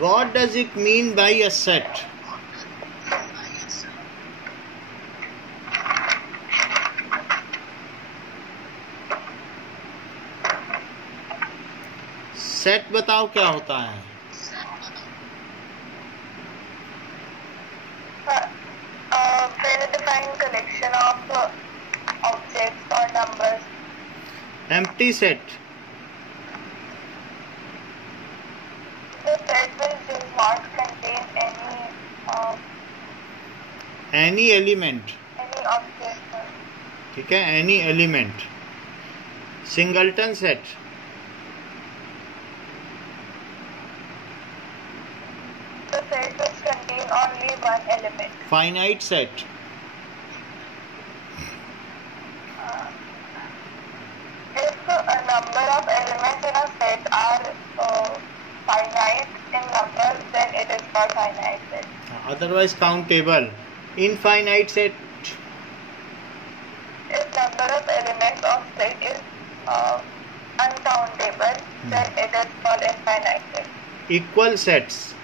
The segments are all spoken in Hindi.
What does it mean by a set? Set बताओ क्या होता है? Well-defined collection of objects or numbers. Empty set. The set will not contain any element. Any object. ठीक है, any element. Singleton set. The set which contain only one element. Finite set. If a number of elements in a set are finite in number, then it is called finite set. Otherwise countable. Infinite set. If number of elements of set is uncountable, then it is called infinite set. Equal sets.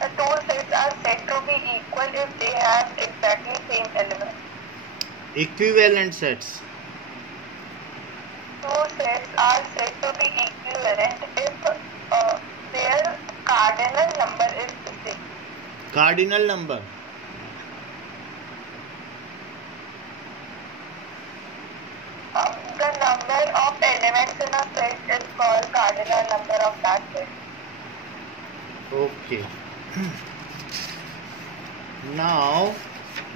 The two sets are said to be equal if they have exactly same elements. Equivalent sets. Two sets are said to be equivalent if their cardinal number is the same. Cardinal number. The number of elements in a set is called cardinal number of that set. Okay. Now,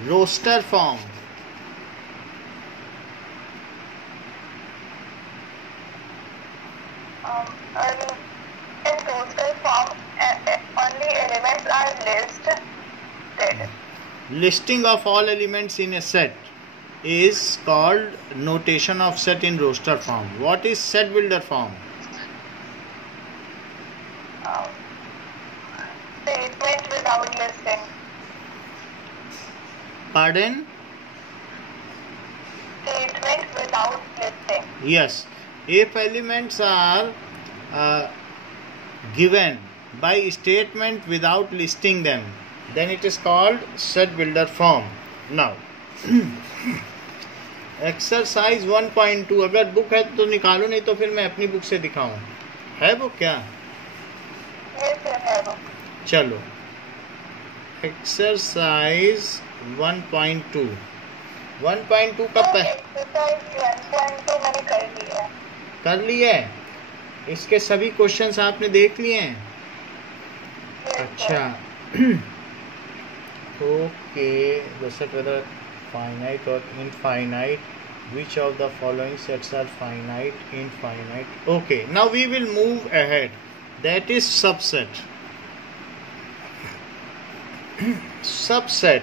roster form. In roster form, only elements are listed. Listing of all elements in a set is called notation of set in roster form. What is set builder form? Statement without listing. Pardon? Statement without listing. Yes. If elements are given by statement without listing them, then it is called set builder form. Now, exercise 1.2 अगर बुक है तो निकालो, नहीं तो फिर मैं अपनी बुक से दिखाऊं. है बुक क्या? Yes, है बुक. चलो, एक्सरसाइज 1.2. 1.2 कब तक? एक्सरसाइज 1.2 मैंने कर लिया. कर लिए? इसके सभी क्वेश्चंस आपने देख लिए हैं? अच्छा. Okay. The set whether finite or infinite. Which of the following sets are finite, infinite? Okay. Now we will move ahead. That is subset. Subset.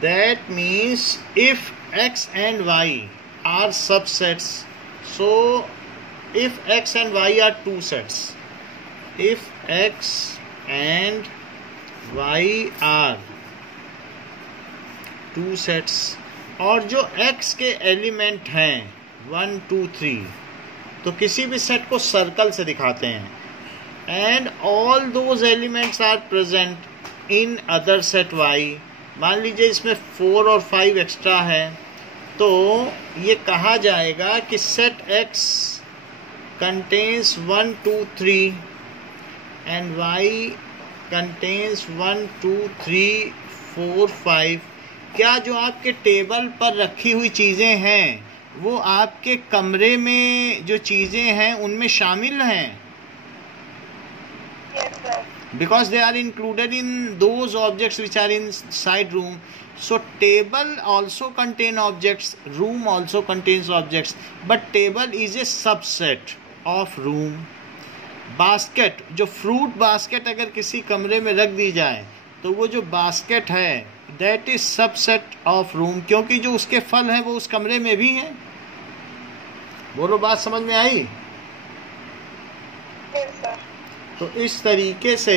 That means if x and y are subsets, so if x and y are two sets, if x and y are two sets, और जो x के एलिमेंट हैं 1 2 3, तो किसी भी सेट को सर्कल से दिखाते हैं. And all those elements are present in other set y. मान लीजिए इसमें 4 और 5 एक्स्ट्रा है, तो ये कहा जाएगा कि set x contains 1 2 3 and y contains 1 2 3 4 5. क्या जो आपके टेबल पर रखी हुई चीज़ें हैं वो आपके कमरे में जो चीज़ें हैं उनमें शामिल हैं? Yes, sir. Because they are included in those objects which are inside room. So table also contain objects, room also contains objects, but table is a subset of room. Basket, जो fruit basket अगर किसी कमरे में रख दी जाए तो वो जो basket है that is subset of room, क्योंकि जो उसके फल हैं वो उस कमरे में भी हैं. बोलो, बात समझ में आई? Yes, sir. तो इस तरीके से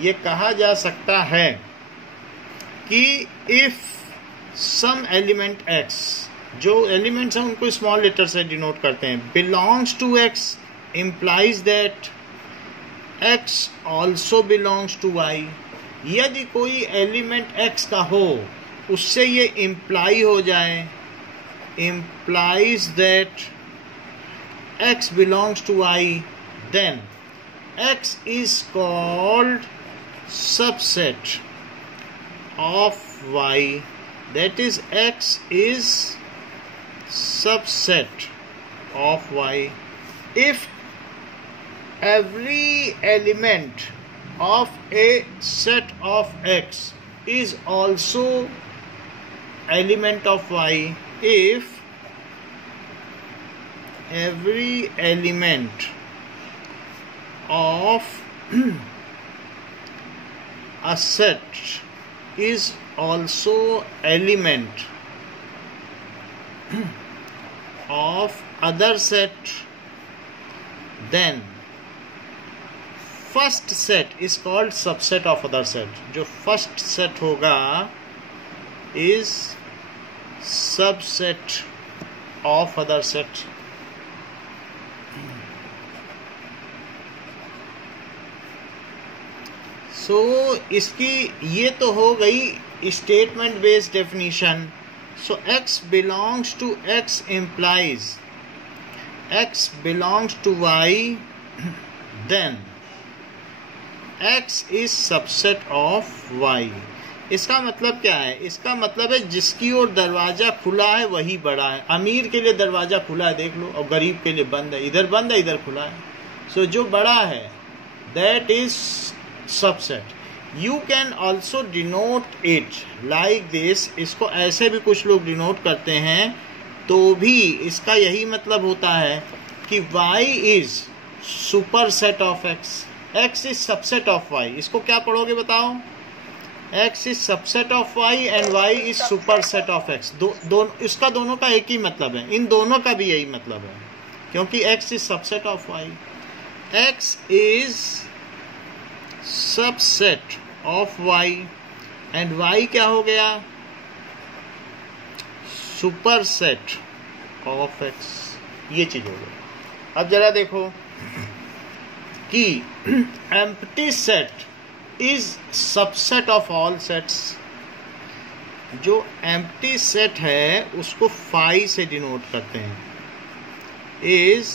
ये कहा जा सकता है कि इफ सम एलिमेंट x, जो एलिमेंट्स हैं उनको स्मॉल लेटर से डिनोट करते हैं, belongs to x, implies that x also belongs to y, यदि कोई एलिमेंट x का हो उससे ये इम्प्लाई हो जाए, implies that x belongs to y, then x is called subset of y, that is x is subset of y if every element of a set of x is also element of y, if every element of a set is also element of other set, then first set is called subset of other set. जो first set होगा is subset of other set. So इसकी ये तो हो गई statement based definition. So x belongs to x implies x belongs to y, then x is subset of y. इसका मतलब क्या है? इसका मतलब है जिसकी ओर दरवाजा खुला है वही बड़ा है. अमीर के लिए दरवाजा खुला है देख लो, और गरीब के लिए बंद है. इधर बंद है, इधर खुला है. सो जो बड़ा है that is subset. You can also denote it like this. इसको ऐसे भी कुछ लोग डिनोट करते हैं, तो भी इसका यही मतलब होता है कि y is superset of x, x is subset of y. इसको क्या पढ़ोगे बताओ? x is subset of y and y is superset of x. इसका दोनों का एक ही मतलब है, इन दोनों का भी यही मतलब है, क्योंकि x is subset of y. x is subset of y and y क्या हो गया? Superset of x. ये चीज हो गई. अब जरा देखो कि empty set is subset of all sets. जो एम्प्टी सेट है उसको फाई से डिनोट करते हैं, is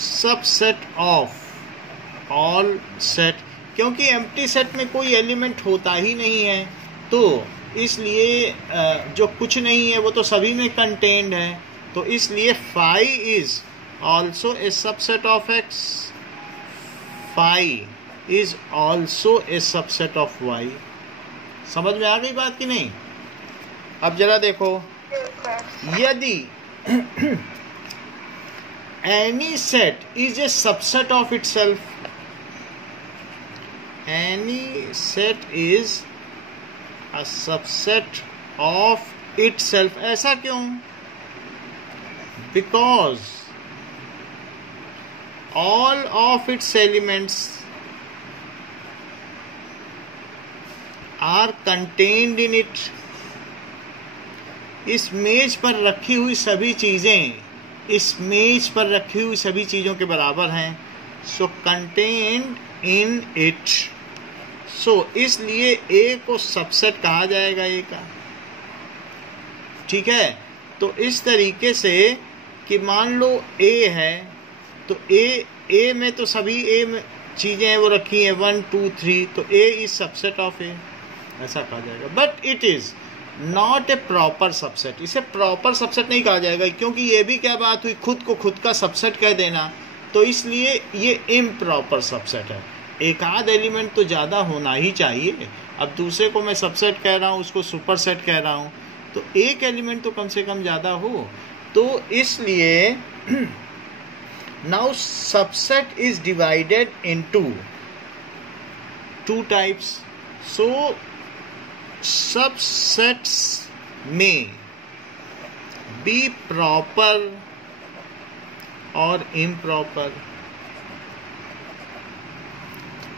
subset of all set. क्योंकि एम्प्टी सेट में कोई एलिमेंट होता ही नहीं है, तो इसलिए जो कुछ नहीं है वो तो सभी में कंटेन्ड है. तो इसलिए phi is also a subset of x, phi is also a subset of y. समझ में आ गई बात कि नहीं? अब जरा देखो, यदि any set is a subset of itself, any set is a subset of itself. ऐसा क्यों? Because all of its elements are contained in it. इस मेज पर रखी हुई सभी चीजें इस मेज पर रखी हुई सभी चीजों के बराबर हैं. सो कंटेन्ड इन इट. सो इसलिए ए को सबसेट कहा जाएगा ए का. ठीक है? तो इस तरीके से कि मान लो ए है, तो ए में तो सभी ए में चीजें हैं वो रखी हैं 1 2 3, तो ए इज सबसेट ऑफ ए, ऐसा कहा जाएगा. But it is not a proper subset. इसे प्रॉपर सबसेट नहीं कहा जाएगा, क्योंकि ये भी क्या बात हुई, खुद को खुद का सबसेट कह देना. तो इसलिए ये इम्प्रॉपर सबसेट है. एक आध एलिमेंट तो ज़्यादा होना ही चाहिए. अब दूसरे को मैं सबसेट कह रहा हूँ, उसको सुपर सेट कह रहा हूँ, तो एक एलिमेंट तो कम से कम ज़्यादा हो. तो इसलिए now subset is divided into 2 types. So subsets में बी प्रॉपर और improper.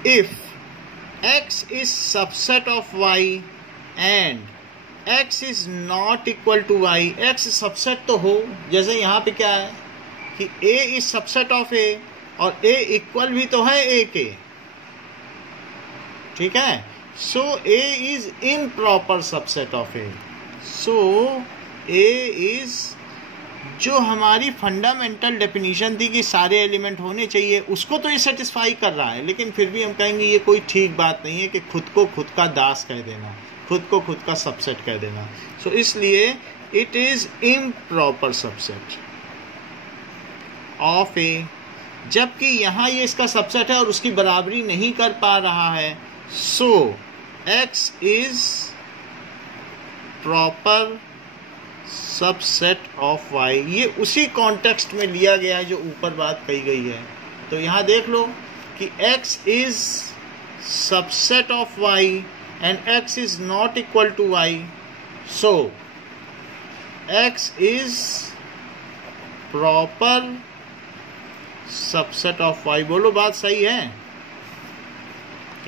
If x is subset of y and x is not equal to y, x subset तो हो, जैसे यहाँ पे क्या है कि a is subset of a और A इक्वल भी तो है A के, ठीक है। सो A is improper subset of A। So A is, जो हमारी फंडामेंटल डेफिनेशन थी कि सारे एलिमेंट होने चाहिए, उसको तो ये सेटिस्फाई कर रहा है, लेकिन फिर भी हम कहेंगे ये कोई ठीक बात नहीं है कि खुद को खुद का दास कह देना, खुद को खुद का सबसेट कह देना। सो इसलिए it is improper subset of A, जबकि यहाँ ये इसका सबसेट है और उसकी बराबरी नहीं कर पा रहा है। So X is proper subset of Y. ये उसी कॉन्टेक्स्ट में लिया गया है जो ऊपर बात कही गई है। तो यहाँ देख लो कि x is subset of y and x is not equal to y। So x is proper subset of y। बोलो बात सही है?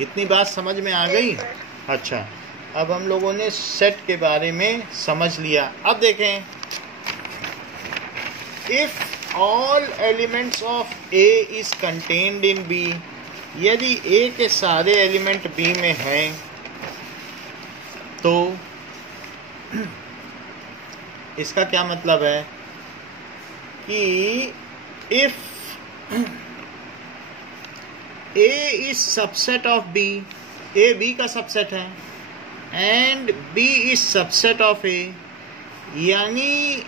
इतनी बात समझ में आ गई? अच्छा, अब हम लोगों ने सेट के बारे में समझ लिया। अब देखें, if all elements of A is contained in B, यदि A के सारे एलिमेंट B में हैं तो इसका क्या मतलब है कि if A is subset of B, A B का सबसेट है, and B is subset of A, यानी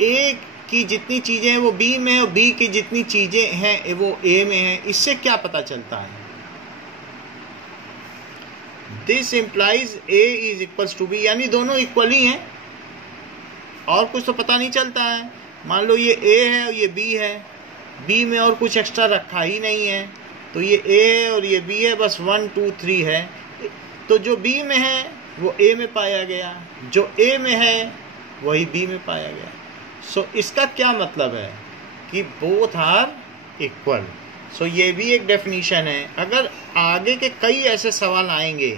A की जितनी चीज़ें हैं वो B में है और B की जितनी चीज़ें हैं वो A में हैं। इससे क्या पता चलता है? This implies A is equals to B, यानी दोनों इक्वल ही हैं, और कुछ तो पता नहीं चलता है। मान लो ये A है और ये B है, B में और कुछ एक्स्ट्रा रखा ही नहीं है, तो ये A है और ये B है, बस 1 2 3 है। तो जो B में है वो A में पाया गया, जो A में है वही B में पाया गया। सो इसका क्या मतलब है कि बोथ आर इक्वल। सो ये भी एक डेफिनेशन है। अगर आगे के कई ऐसे सवाल आएंगे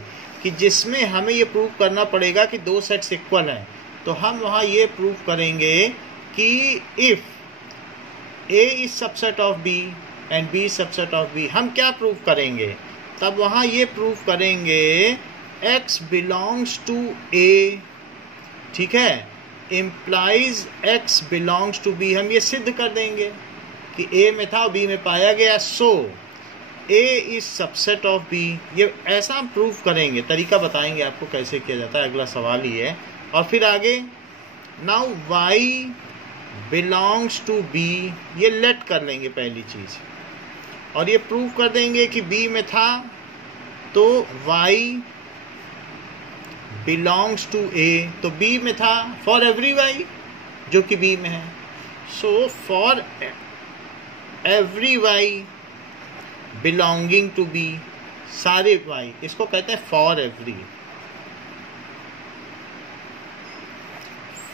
कि जिसमें हमें ये प्रूव करना पड़ेगा कि दो सेट्स इक्वल हैं, तो हम वहाँ ये प्रूव करेंगे कि if A is subset of B and B is subset of B। हम क्या प्रूव करेंगे? तब वहाँ ये प्रूव करेंगे x बिलोंग्स टू A, ठीक है, implies x belongs to B। हम ये सिद्ध कर देंगे कि A में था और B में पाया गया, सो A is subset of B। ये ऐसा हम प्रूव करेंगे, तरीका बताएंगे आपको कैसे किया जाता है, अगला सवाल ही है। और फिर आगे, now y belongs to B, ये लेट कर लेंगे पहली चीज़, और ये प्रूव कर देंगे कि B में था तो y बिलोंग्स टू A, तो B में था फॉर एवरी y जो कि B में है। So for every y belonging to B, सारे y, इसको कहते हैं for every,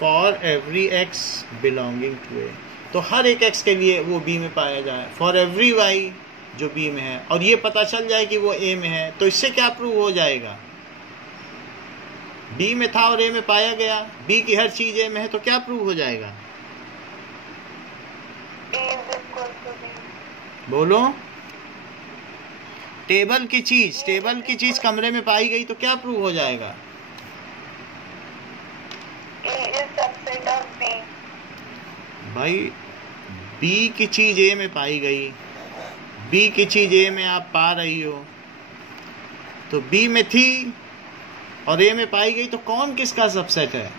for every x belonging to A। तो हर एक x के लिए वो B में पाया जाए, फॉर एवरी y जो B में है, और ये पता चल जाए कि वो A में है। तो इससे क्या प्रूव हो जाएगा? B में था और A में पाया गया, B की हर चीज A में है, तो क्या प्रूव हो जाएगा? बोलो। टेबल की चीज कमरे में पाई गई तो क्या प्रूव हो जाएगा? A is subset of B। भाई B की चीज A में पाई गई, B की चीज A में आप पा रही हो, तो B में थी और A में पाई गई, तो कौन किसका सबसेट है?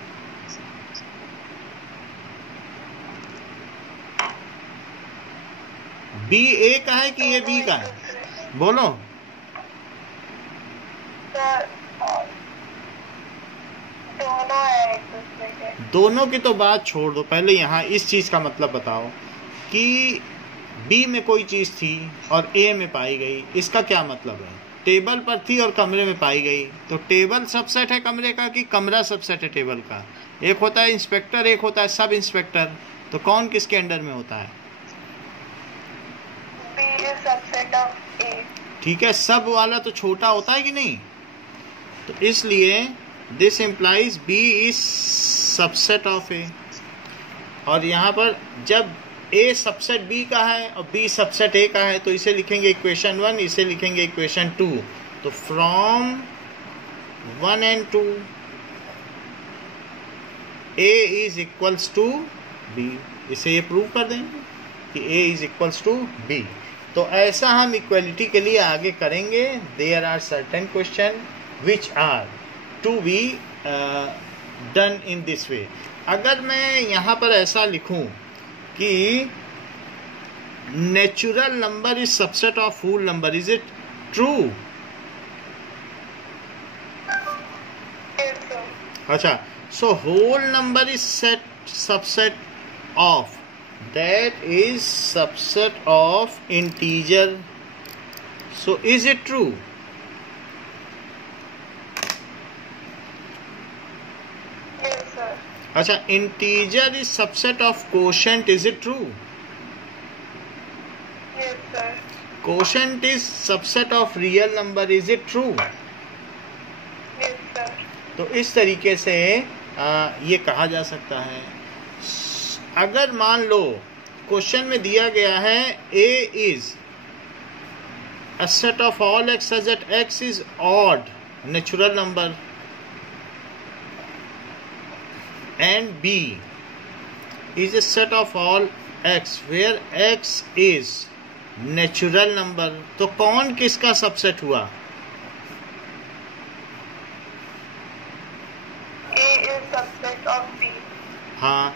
B A का है कि ये B का है? बोलो। दोनों है एक दूसरे के। दोनों की तो बात छोड़ दो, पहले यहाँ इस चीज का मतलब बताओ कि B में कोई चीज थी और A में पाई गई, इसका क्या मतलब है? टेबल पर थी और कमरे में पाई गई, तो टेबल सबसेट है कमरे का कि कमरा सबसेट है टेबल का? एक होता है इंस्पेक्टर, एक होता है सब इंस्पेक्टर, तो कौन किसके अंडर में होता है? B is subset of A। ठीक है, सब वाला तो छोटा होता है कि नहीं? तो इसलिए this implies B is subset of A। और यहाँ पर जब ए सबसेट बी का है और बी सबसेट ए का है, तो इसे लिखेंगे इक्वेशन 1, इसे लिखेंगे इक्वेशन 2। तो from 1 and 2 A is equals to B, इसे ये प्रूव कर देंगे कि A is equals to B. तो ऐसा हम इक्वलिटी के लिए आगे करेंगे। There are certain question which are to be done in this way. अगर मैं यहाँ पर ऐसा लिखूं कि natural number is subset of whole number, is it true? अच्छा, so whole number is subset of, that is subset of integer, so is it true? Yes, sir. अच्छा, integer is subset of quotient, is it true? Yes, sir. Quotient is subset of real number, is it true? Yes, sir. तो इस तरीके से ये कहा जा सकता है। अगर मान लो क्वेश्चन में दिया गया है a is a set of all x such that x is odd natural number and b is a set of all x where x is natural number, तो कौन किसका सबसेट हुआ? A is subset of B. हाँ,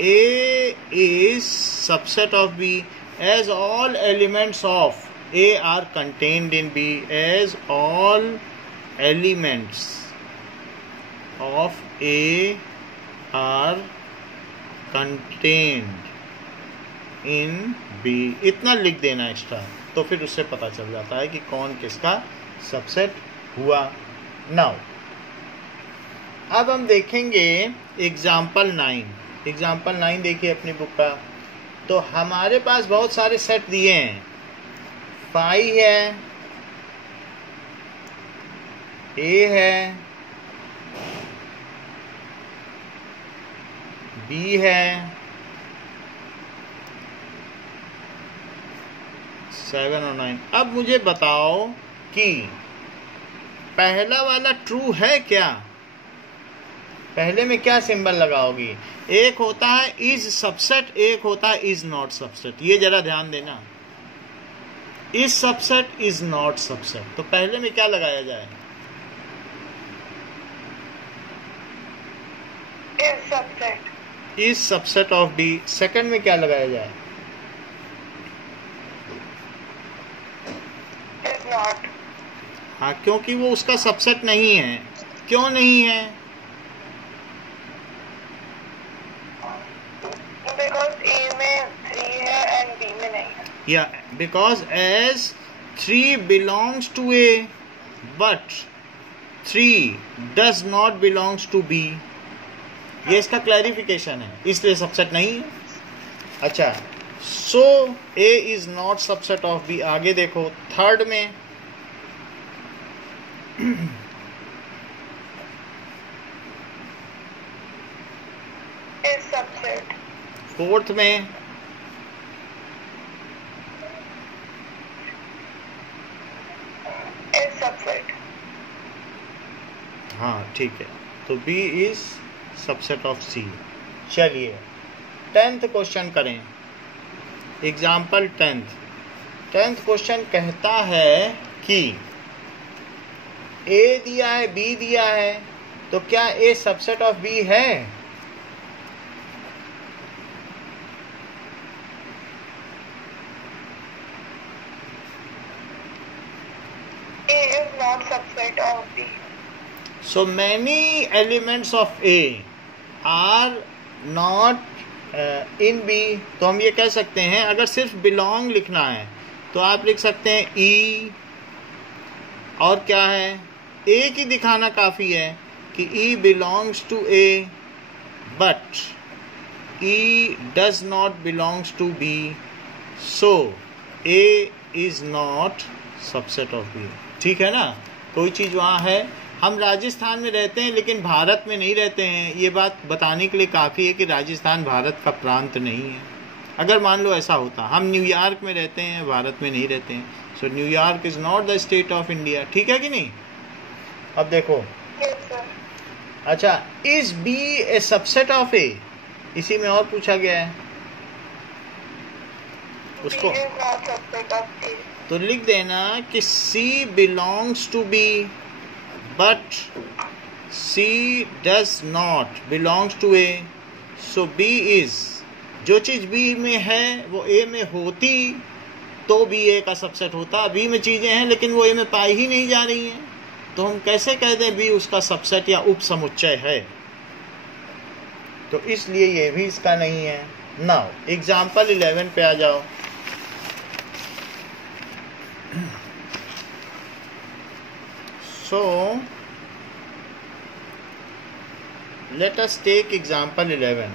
A is subset of B as all elements of A are contained in B, as all elements of A are contained in B। इतना लिख देना एक्स्ट्रा, तो फिर उससे पता चल जाता है कि कौन किसका सबसेट हुआ। नाउ अब हम देखेंगे एग्जाम्पल 9। एग्जाम्पल 9 देखिए अपनी बुक का। तो हमारे पास बहुत सारे सेट दिए हैं, फाई है, ए है, बी है, 7 और 9। अब मुझे बताओ कि पहला वाला ट्रू है क्या? पहले में क्या सिंबल लगाओगी? एक होता है इज सबसेट, एक होता है इज नॉट सबसेट। ये जरा ध्यान देना, is subset, is not subset. तो पहले में क्या लगाया जाए? Is subset. Is subset of B. Second में क्या लगाया जाए? Is not. हाँ, क्योंकि वो उसका सबसेट नहीं है। क्यों नहीं है? Because A में 3 है and B में नहीं है. Yeah, because as 3 belongs to A, but 3 does not belongs to B. ये इसका क्लैरिफिकेशन है, इसलिए सबसेट नहीं है। अच्छा, so A is not subset of B। आगे देखो, थर्ड में Is subset. फोर्थ में Is subset. हाँ ठीक है, तो B is subset of C। चलिए 10th क्वेश्चन करें। एग्जाम्पल 10th क्वेश्चन कहता है कि A दिया है, B दिया है, तो क्या A सबसेट ऑफ B है? A is not subset of B. So many elements of A are not in B। तो हम ये कह सकते हैं, अगर सिर्फ बिलोंग लिखना है तो आप लिख सकते हैं E, और क्या है, A की दिखाना काफ़ी है कि E belongs to A but E does not belongs to B, so A is not subset of B। ठीक है ना? कोई चीज़ वहाँ है, हम राजस्थान में रहते हैं लेकिन भारत में नहीं रहते हैं, ये बात बताने के लिए काफ़ी है कि राजस्थान भारत का प्रांत नहीं है। अगर मान लो ऐसा होता, हम न्यूयॉर्क में रहते हैं, भारत में नहीं रहते हैं, so New York is not the state of India, ठीक है कि नहीं? अब देखो, अच्छा, is B a subset of A, इसी में और पूछा गया है उसको, तो लिख देना कि C belongs to B but C does not belongs to A, so B is, जो चीज़ B में है वो A में होती तो B A का सबसेट होता। B में चीज़ें हैं लेकिन वो A में पाई ही नहीं जा रही हैं, तो हम कैसे कह दें B उसका सबसेट या उप समुच्चय है? तो इसलिए ये भी इसका नहीं है। नाउ एग्जाम्पल 11 पे आ जाओ। So let us take example 11.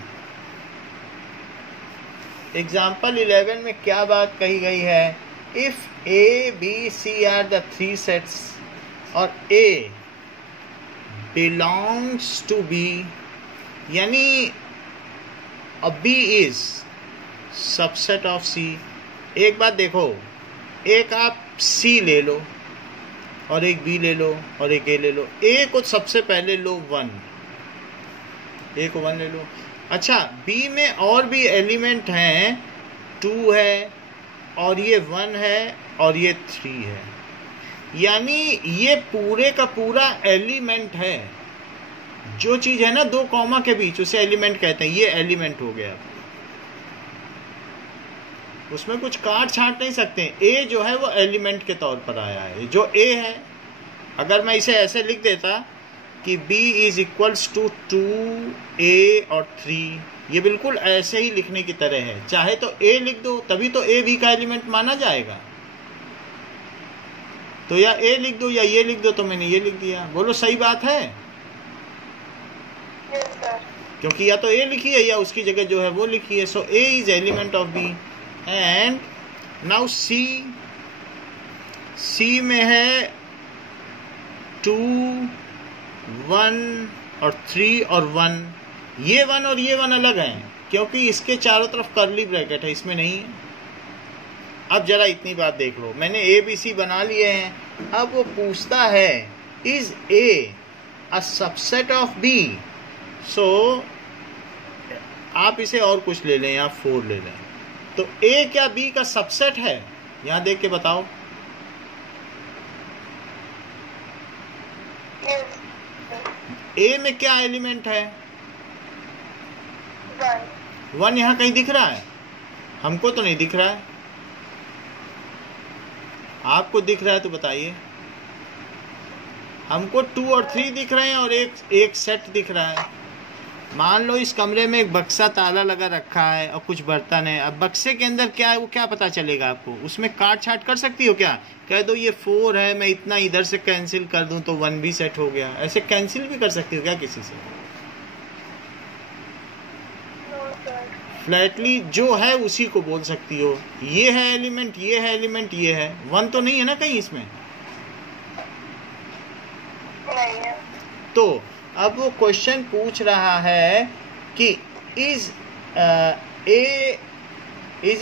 Example 11 में क्या बात कही गई है? If A, B, C are the three sets और A belongs to B, यानी B is subset of C। एक बात देखो, एक आप C ले लो और एक B ले लो और एक A ले लो। A को सबसे पहले लो 1, A को 1 ले लो। अच्छा, B में और भी एलिमेंट हैं, 2 है और ये 1 है और ये 3 है, यानी ये पूरे का पूरा एलिमेंट है। जो चीज़ है ना 2 कॉमा के बीच, उसे एलिमेंट कहते हैं। ये एलिमेंट हो गया, उसमें कुछ काट छांट नहीं सकते। ए जो है वो एलिमेंट के तौर पर आया है, जो ए है। अगर मैं इसे ऐसे लिख देता कि B is equals to 2A और 3, ये बिल्कुल ऐसे ही लिखने की तरह है। चाहे तो A लिख दो, तभी तो A B का एलिमेंट माना जाएगा। तो या A लिख दो या ये लिख दो, तो मैंने ये लिख दिया। बोलो सही बात है? क्योंकि या तो A लिखी है या उसकी जगह जो है वो लिखी है। सो A is element of B। And now C में है 2, 1 और 3 और 1। ये 1 और ये 1 अलग हैं क्योंकि इसके चारों तरफ कर्ली ब्रैकेट है, इसमें नहीं है। अब जरा इतनी बात देख लो, मैंने ABC बना लिए हैं। अब वो पूछता है is A a subset of B। सो आप इसे और कुछ ले लें या 4 ले लें, तो A क्या B का सबसेट है? यहां देख के बताओ। A में क्या एलिमेंट है? 1 यहां कहीं दिख रहा है? हमको तो नहीं दिख रहा है। आपको दिख रहा है तो बताइए। हमको 2 और 3 दिख रहे हैं और एक सेट दिख रहा है। मान लो इस कमरे में एक बक्सा ताला लगा रखा है और कुछ बर्तन है। अब बक्से के अंदर क्या है वो क्या पता चलेगा आपको? उसमें काट छाट कर सकती हो क्या? कह दो ये 4 है, मैं इतना इधर से कैंसिल कर दूं तो 1 भी सेट हो गया। ऐसे कैंसिल भी कर सकती हो क्या किसी से? फ्लैटली जो है उसी को बोल सकती हो। ये है एलिमेंट, ये है एलिमेंट, ये है। 1 तो नहीं है ना कहीं इसमें? नहीं है। तो अब वो क्वेश्चन पूछ रहा है कि is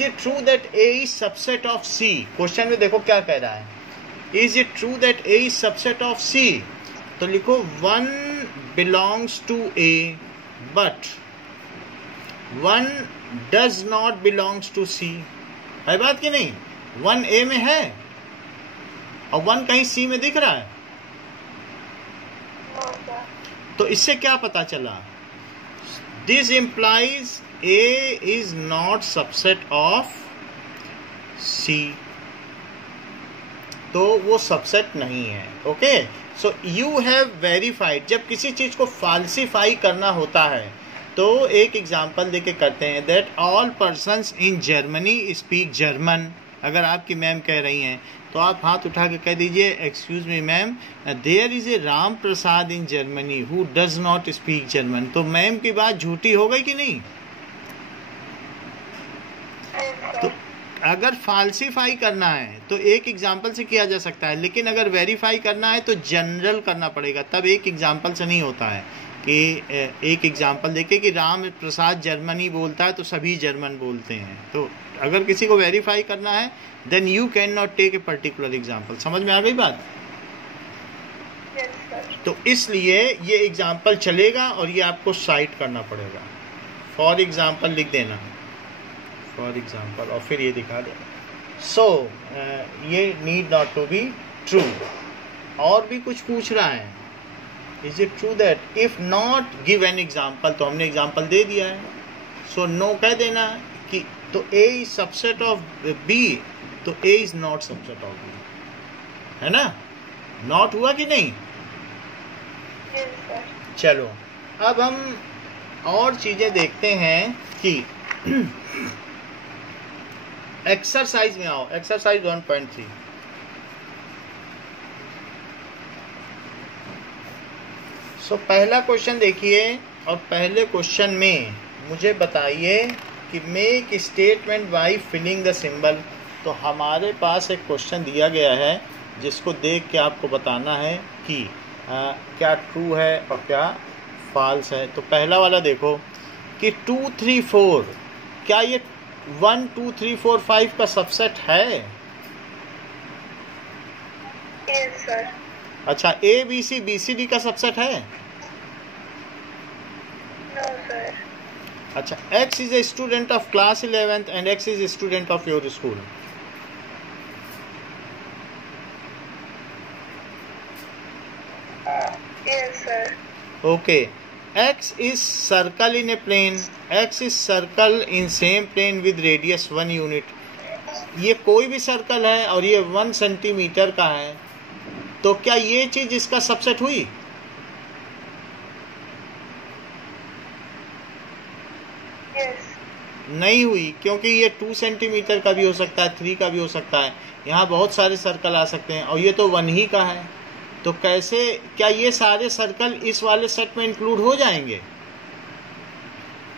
it true that A is subset of C। Question में देखो क्या कह रहा है, is it true that A is subset of C। तो लिखो 1 belongs to A but 1 does not belongs to C। है बात कि नहीं? 1 A में है और 1 कहीं C में दिख रहा है। तो इससे क्या पता चला? This implies A is not subset of C, तो वो सबसेट नहीं है। Okay, so you have verified. जब किसी चीज को फाल्सिफाई करना होता है तो एक एग्जांपल देके करते हैं, that all persons in Germany speak German. अगर आपकी मैम कह रही हैं तो आप हाथ उठा के कह दीजिए, excuse me ma'am, there is a Ram Prasad in Germany who does not speak German. तो मैम की बात झूठी हो गई कि नहीं? तो अगर फाल्सिफाई करना है तो एक एग्जाम्पल से किया जा सकता है, लेकिन अगर वेरीफाई करना है तो जनरल करना पड़ेगा, तब एक एग्जाम्पल से नहीं होता है। कि एक एग्जांपल देखे कि राम प्रसाद जर्मनी बोलता है तो सभी जर्मन बोलते हैं। तो अगर किसी को वेरीफाई करना है then you can not take a particular example. समझ में आ गई बात? तो इसलिए ये एग्जांपल चलेगा और ये आपको साइट करना पड़ेगा। फॉर एग्जांपल लिख देना, फॉर एग्जांपल, और फिर ये दिखा देना। सो ये need not to be true. और भी कुछ पूछ रहा है, is it true that if not give an example, तो हमने एग्जांपल दे दिया है, सो नो कह देना कि तो A is subset of B, तो A is not subset of B, है ना? नॉट हुआ कि नहीं? चलो अब हम और चीजें देखते हैं कि एक्सरसाइज में आओ। एक्सरसाइज 1.3। सो पहला क्वेश्चन देखिए, और पहले क्वेश्चन में मुझे बताइए कि make statement by filling the symbol. तो हमारे पास एक क्वेश्चन दिया गया है जिसको देख के आपको बताना है कि क्या ट्रू है और क्या फॉल्स है। तो पहला वाला देखो कि 2 3 4, क्या ये 1 2 3 4 5 का सबसेट है? Yes sir. अच्छा, A B C B C D का सबसेट है? No sir. अच्छा, X is a student of class 11th and X is a student of your school. Yes sir. Okay. X is circle in a plane. X is circle in same plane with radius 1 unit. ये कोई भी सर्कल है और ये 1 सेंटीमीटर का है, तो क्या ये चीज इसका सबसेट हुई? Yes. नहीं हुई, क्योंकि ये 2 सेंटीमीटर का भी हो सकता है, 3 का भी हो सकता है, यहाँ बहुत सारे सर्कल आ सकते हैं, और ये तो 1 ही का है। तो कैसे, क्या ये सारे सर्कल इस वाले सेट में इंक्लूड हो जाएंगे?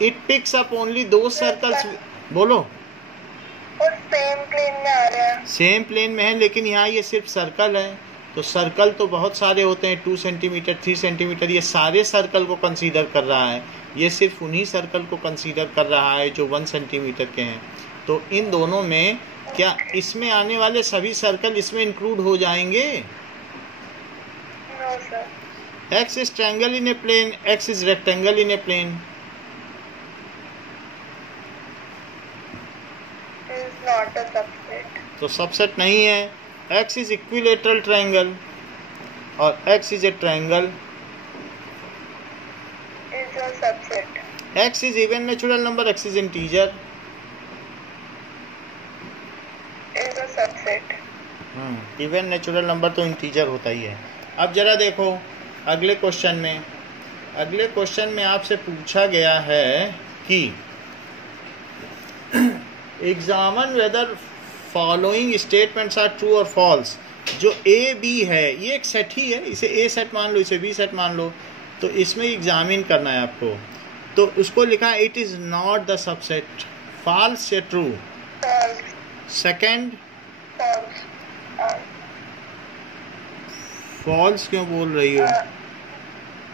इट पिक्स अप ओनली दो सर्कल्स। बोलो। और सेम प्लेन में आ रहा है। सेम प्लेन में है, लेकिन यहाँ ये सिर्फ सर्कल है। तो सर्कल तो बहुत सारे होते हैं, 2 सेंटीमीटर 3 सेंटीमीटर, ये सारे सर्कल को कंसीडर कर रहा है, ये सिर्फ उन्हीं सर्कल को कंसीडर कर रहा है जो 1 सेंटीमीटर के हैं। तो इन दोनों में क्या इसमें आने वाले सभी सर्कल इसमें इंक्लूड हो जाएंगे? No sir. X is triangle in a plane, X is rectangle in a plane. Is not a subset. तो सबसेट नहीं है। X is equilateral triangle और X is a triangle. Is a subset. X is even natural number, X is integer. Is a subset. Even natural number तो इंटीजर होता ही है। अब जरा देखो अगले क्वेश्चन में। अगले क्वेश्चन में आपसे पूछा गया है कि examine whether following statements are true और फॉल्स। जो ए बी है ये एक सेट ही है, इसे ए सेट मान लो, इसे बी सेट मान लो, तो इसमें एग्जामिन करना है आपको। तो उसको लिखा it is not the subset. False या ट्रू? सेकंड फॉल्स क्यों बोल रही हो?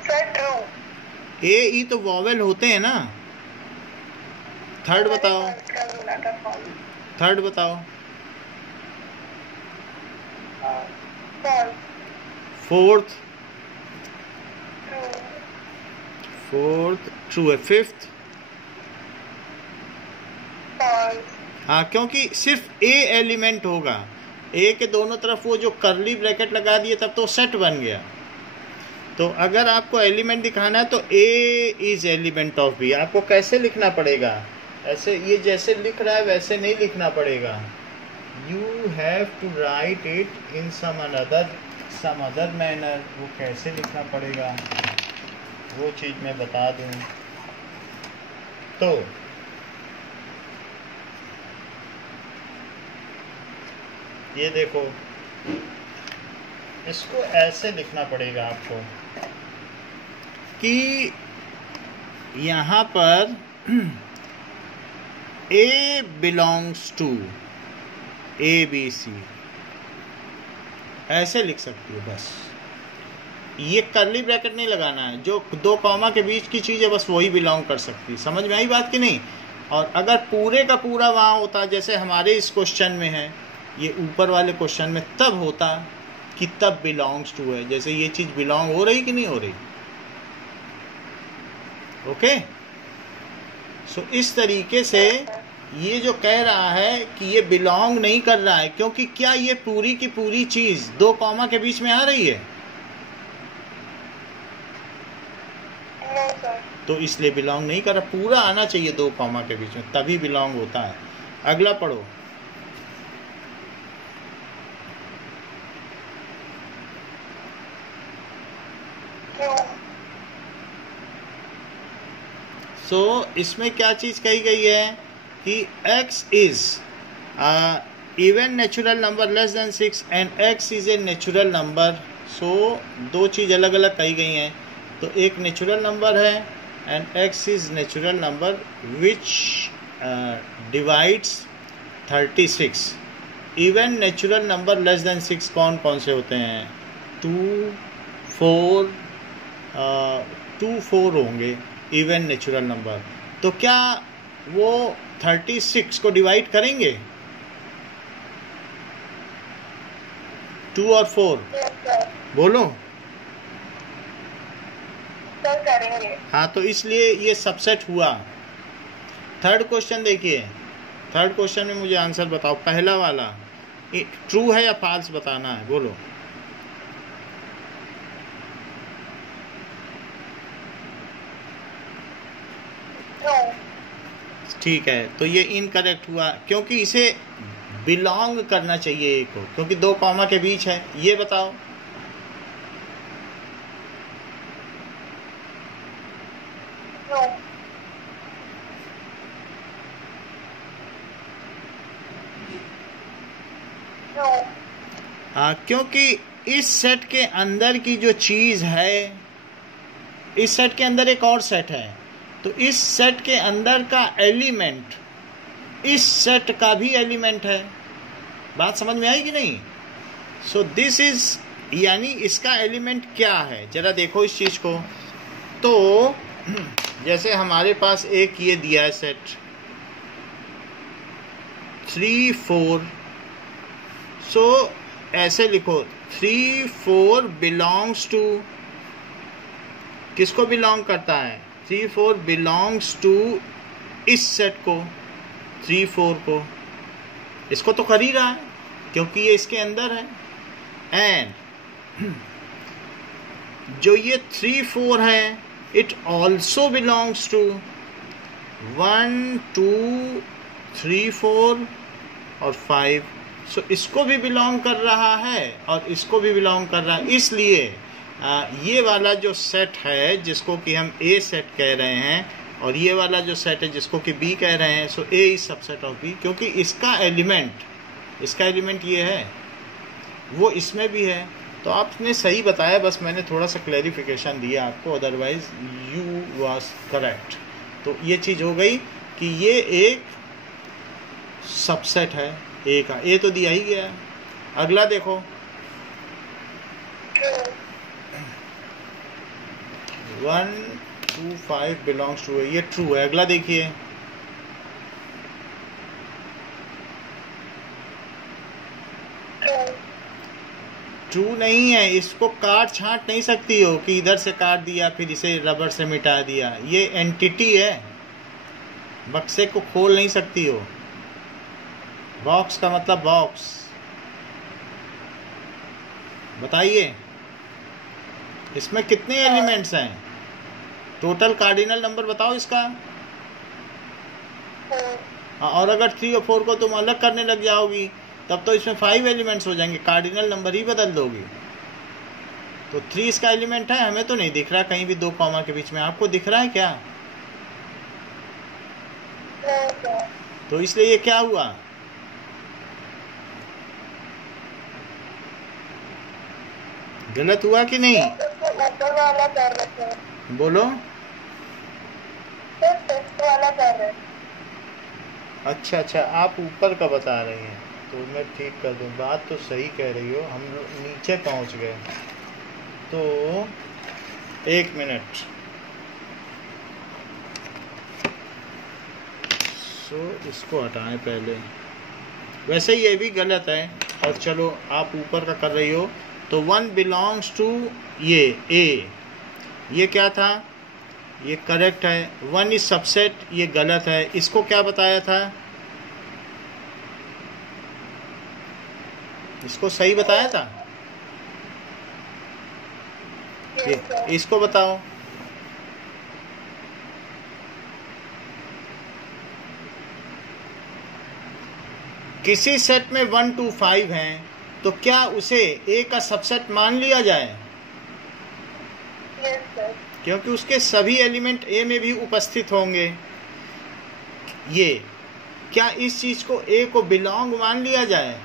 Sir true. ए ई तो वॉवेल होते हैं ना। थर्ड बताओ, थर्ड बताओ। फोर्थ? फोर्थ ट्रू है। फिफ्थ? हाँ, क्योंकि सिर्फ ए एलिमेंट होगा, ए के दोनों तरफ वो जो कर्ली ब्रैकेट लगा दिए तब तो सेट बन गया। तो अगर आपको एलिमेंट दिखाना है तो A is element of B. आपको कैसे लिखना पड़ेगा? ऐसे ये जैसे लिख रहा है वैसे नहीं लिखना पड़ेगा। You have to write it in some other manner. वो कैसे लिखना पड़ेगा वो चीज़ मैं बता दूं। तो ये देखो, इसको ऐसे लिखना पड़ेगा आपको कि यहाँ पर A belongs to A B C, ऐसे लिख सकती हो बस। ये कर्ली ब्रैकेट नहीं लगाना है, जो 2 कॉमा के बीच की चीज़ है बस वही बिलोंग कर सकती। समझ में आई बात कि नहीं? और अगर पूरे का पूरा वहाँ होता जैसे हमारे इस क्वेश्चन में है, ये ऊपर वाले क्वेश्चन में, तब होता कि तब बिलोंग्स टू है। जैसे ये चीज़ बिलोंग हो रही कि नहीं हो रही? ओके। सो इस तरीके से ये जो कह रहा है कि ये बिलोंग नहीं कर रहा है, क्योंकि क्या ये पूरी की पूरी चीज़ 2 कॉमा के बीच में आ रही है? तो इसलिए बिलोंग नहीं कर रहा। पूरा आना चाहिए 2 कॉमा के बीच में, तभी बिलोंग होता है। अगला पढ़ो। इसमें क्या चीज़ कही गई है कि x is even natural number less than 6 and x is a natural number. दो चीज़ अलग अलग कही गई हैं। तो एक नेचुरल नंबर है and x is natural number which divides 36। Even natural number less than 6 कौन कौन से होते हैं? 2, 4 होंगे इवन नेचुरल नंबर। तो क्या वो 36 को डिवाइड करेंगे? 2 और 4 बोलो। करेंगे। हाँ, तो इसलिए ये सबसेट हुआ। थर्ड क्वेश्चन देखिए। थर्ड क्वेश्चन में मुझे आंसर बताओ। पहला वाला ट्रू है या फॉल्स बताना है, बोलो। ठीक है, तो ये इनकरेक्ट हुआ क्योंकि इसे बिलोंग करना चाहिए एक को, क्योंकि 2 कॉमा के बीच है। ये बताओ। हाँ, क्योंकि इस सेट के अंदर की जो चीज़ है, इस सेट के अंदर एक और सेट है, तो इस सेट के अंदर का एलिमेंट इस सेट का भी एलिमेंट है। बात समझ में आई कि नहीं? सो दिस इज, यानी इसका एलिमेंट क्या है, जरा देखो इस चीज़ को। तो जैसे हमारे पास एक ये दिया है सेट 3, 4। सो ऐसे लिखो 3, 4 बिलोंग्स टू, किसको बिलोंग करता है? 3, 4 बिलोंग्स टू इस सेट को, 3, 4 को। इसको तो कर ही रहा है क्योंकि ये इसके अंदर है। एंड जो ये 3, 4 है, इट ऑल्सो बिलोंग्स टू 1, 2, 3, 4 और 5। सो इसको भी बिलोंग कर रहा है और इसको भी बिलोंग कर रहा है। इसलिए ये वाला जो सेट है जिसको कि हम ए सेट कह रहे हैं, और ये वाला जो सेट है जिसको कि बी कह रहे हैं, सो ए इज सबसेट ऑफ बी, क्योंकि इसका एलिमेंट ये है, वो इसमें भी है। तो आपने सही बताया, बस मैंने थोड़ा सा क्लैरिफिकेशन दिया आपको, अदरवाइज यू वाज करेक्ट। तो ये चीज़ हो गई कि ये एक सबसेट है ए का। ए तो दिया ही गया। अगला देखो, 1, 2, 5 बिलोंग्स टू, ये ट्रू है। अगला देखिए, ट्रू नहीं है। इसको काट छांट नहीं सकती हो कि इधर से काट दिया फिर इसे रबर से मिटा दिया। ये एंटिटी है, बक्से को खोल नहीं सकती हो। बॉक्स का मतलब बॉक्स। बताइए इसमें कितने एलिमेंट्स हैं? टोटल कार्डिनल नंबर बताओ इसका। और अगर 3 और 4 को तुम अलग करने लग जाओगी तब तो इसमें 5 एलिमेंट्स हो जाएंगे, कार्डिनल नंबर ही बदल दोगी। तो 3 इसका एलिमेंट है, हमें तो नहीं दिख रहा कहीं भी 2 कॉमा के बीच में। आपको दिख रहा है क्या? तो इसलिए ये क्या हुआ? गलत हुआ कि नहीं? बोलो। अच्छा, आप ऊपर का बता रही हैं, तो मैं ठीक कर दूं। बात तो सही कह रही हो, हम लोग नीचे पहुंच गए। तो 1 मिनट। इसको हटाएं पहले। वैसे ये भी गलत है, और चलो आप ऊपर का कर रही हो, तो 1 बिलोंग्स टू ये ए, ये क्या था, ये करेक्ट है। 1 इज सबसेट, ये गलत है। इसको क्या बताया था, इसको सही बताया था, ये इसको बताओ। किसी सेट में 1 to 5 हैं, तो क्या उसे ए का सबसेट मान लिया जाए? Yes, sir. क्योंकि उसके सभी एलिमेंट ए में भी उपस्थित होंगे। ये क्या इस चीज को ए को बिलोंग मान लिया जाए?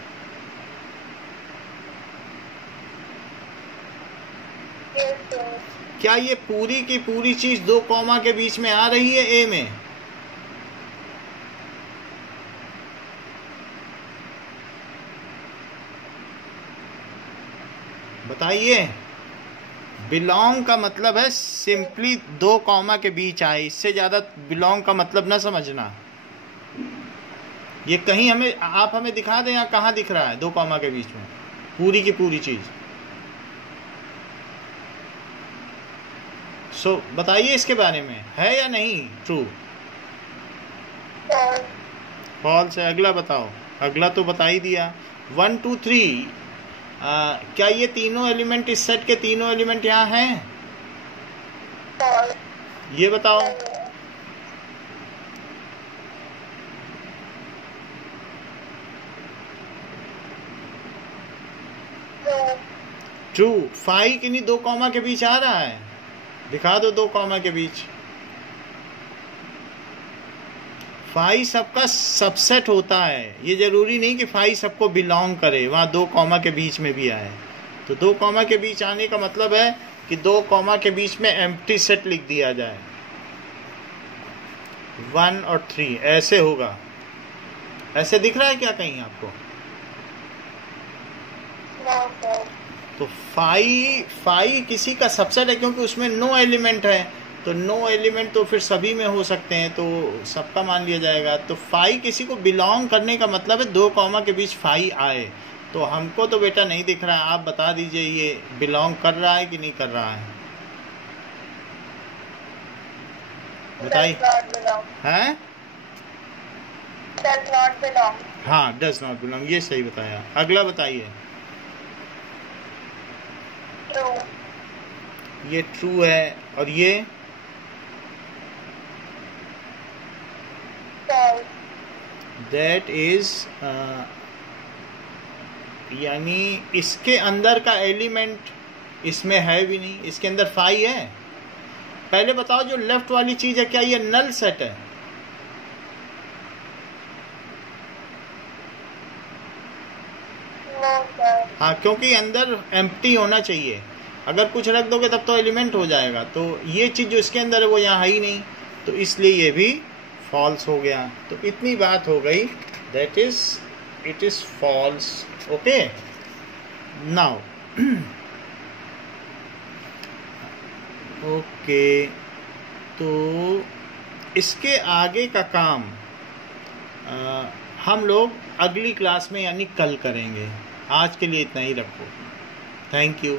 Yes, sir. क्या ये पूरी की पूरी चीज 2 कॉमा के बीच में आ रही है ए में? बताइए। बिलोंग का मतलब है सिंपली 2 कॉमा के बीच आए, इससे ज्यादा बिलोंग का मतलब ना समझना। ये कहीं आप हमें दिखा दें, यहाँ कहाँ दिख रहा है 2 कॉमा के बीच में पूरी की पूरी चीज? बताइए इसके बारे में, है या नहीं ट्रू? फॉल्स है। अगला बताओ। अगला तो बता ही दिया। 1 2 3, क्या ये तीनों एलिमेंट, इस सेट के तीनों एलिमेंट यहाँ हैं? ये बताओ। ट्रू। 5 किन्हीं 2 कॉमा के बीच आ रहा है? दिखा दो 2 कॉमा के बीच। 5 सबका सबसेट होता है, ये जरूरी नहीं कि 5 सबको बिलोंग करे, वहाँ 2 कॉमा के बीच में भी आए। तो 2 कॉमा के बीच आने का मतलब है कि 2 कॉमा के बीच में एम्प्टी सेट लिख दिया जाए। 1 और 3 ऐसे होगा। ऐसे दिख रहा है क्या कहीं आपको? तो 5 किसी का सबसेट है, क्योंकि उसमें नो एलिमेंट है, तो नो एलिमेंट तो फिर सभी में हो सकते हैं, तो सबका मान लिया जाएगा। तो 5 किसी को बिलोंग करने का मतलब है 2 कॉमा के बीच 5 आए। तो हमको तो बेटा नहीं दिख रहा है, आप बता दीजिए ये बिलोंग कर रहा है कि नहीं कर रहा है? बताइए। हैं? Does not belong. हाँ, डज नॉट बिलोंग, ये सही बताया। अगला बताइए। True. ये ट्रू है, और ये False. दैट इज, यानी इसके अंदर का एलिमेंट इसमें है भी नहीं, इसके अंदर 5 है। पहले बताओ, जो लेफ्ट वाली चीज है क्या ये नल सेट है? No, sir. हाँ, क्योंकि अंदर एम्प्टी होना चाहिए। अगर कुछ रख दोगे तब तो एलिमेंट हो जाएगा। तो ये चीज जो इसके अंदर है वो यहाँ है ही नहीं, तो इसलिए ये भी फॉल्स हो गया। तो इतनी बात हो गई, that is it is false. Okay, now okay, तो इसके आगे का काम हम लोग अगली क्लास में यानी कल करेंगे। आज के लिए इतना ही रखो। Thank you.